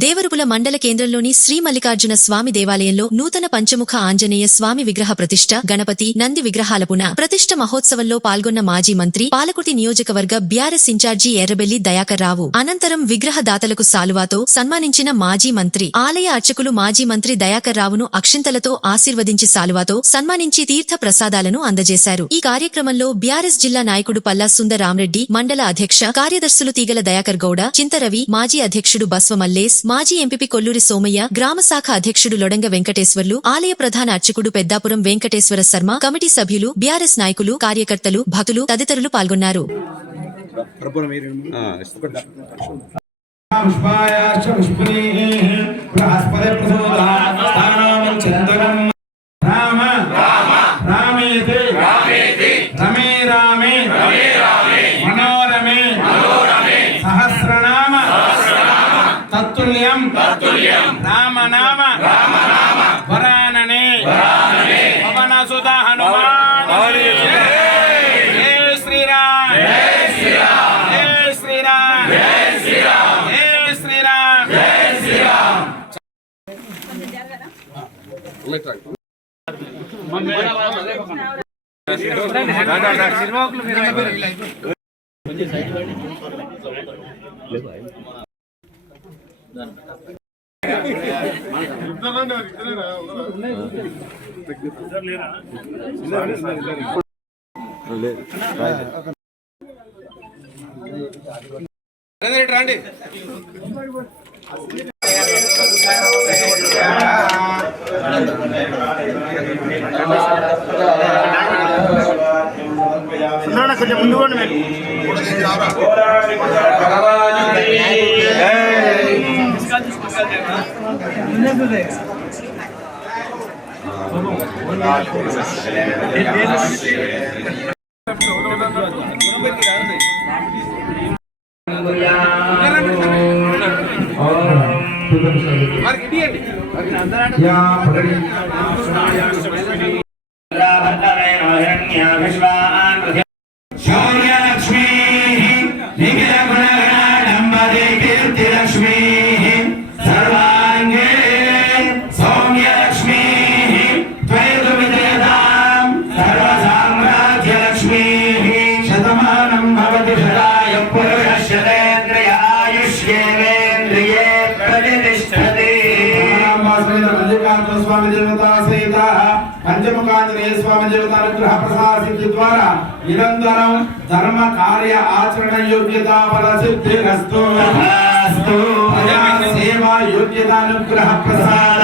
దేవరుపుల మండల కేంద్రంలోని శ్రీ మల్లికార్జున స్వామి దేవాలయంలో నూతన పంచముఖ ఆంజనేయ స్వామి విగ్రహ ప్రతిష్ట గణపతి నంది విగ్రహాల పున ప్రతిష్ట మహోత్సవంలో పాల్గొన్న మాజీ మంత్రి పాలకుటి నియోజకవర్గ బ్యారెస్ ఇన్ఛార్జి ఎర్రబెల్లి దయాకర్ రావు. అనంతరం విగ్రహ దాతలకు సాలువాతో సన్మానించిన మాజీ మంత్రి ఆలయ అర్చకులు మాజీ మంత్రి దయాకర్ రావును అక్షింతలతో ఆశీర్వదించి సాలువాతో సన్మానించి తీర్థ ప్రసాదాలను అందజేశారు. ఈ కార్యక్రమంలో బ్యారెస్ జిల్లా నాయకుడు పల్లా సుందరామరెడ్డి మండల అధ్యక్ష కార్యదర్శులు తీగల దయాకర్ గౌడ చింతరవి మాజీ అధ్యక్షుడు బస్వమల్లేస్ మాజీ ఎంపీ కొల్లూరి సోమయ్య గ్రామ శాఖ అధ్యక్షుడు లొడంగ వెంకటేశ్వర్లు ఆలయ ప్రధాన అర్చకుడు పెద్దాపురం వెంకటేశ్వర శర్మ కమిటీ సభ్యులు బీఆర్ఎస్ నాయకులు కార్యకర్తలు భక్తులు తదితరులు పాల్గొన్నారు. పుష్పాయాశ్చ తత్తుల్యం తత్తుల్యం రామ నామ రామ నామ వరాననే వరాననే పవన సుత హనుమాన్ జై శ్రీరామ్ జై శ్రీరామ్ జై శ్రీరామ్ జై శ్రీరామ్ జై శ్రీరామ్ జై శ్రీరామ్ రండి కొంచెం ముందు పోండి మరి. ఇడియండి శౌర్యలక్ష్మీ నిఖిల నంబరి కీర్తిలక్ష్మీ శతాయ పురుషశతేంద్రియ ఆయుష్యేవేంద్రియే ప్రతిష్టతి స్వామి దేవతా సహిత పంచముఖాంజనేయ స్వామి దేవతానుగ్రహ ప్రసాద సిద్ధి ద్వారా నిరంతరం ధర్మ కార్య ఆచరణ యోగ్యత ఫల ప్రజా సేవా యోగ్యతానుగ్రహ ప్రసాద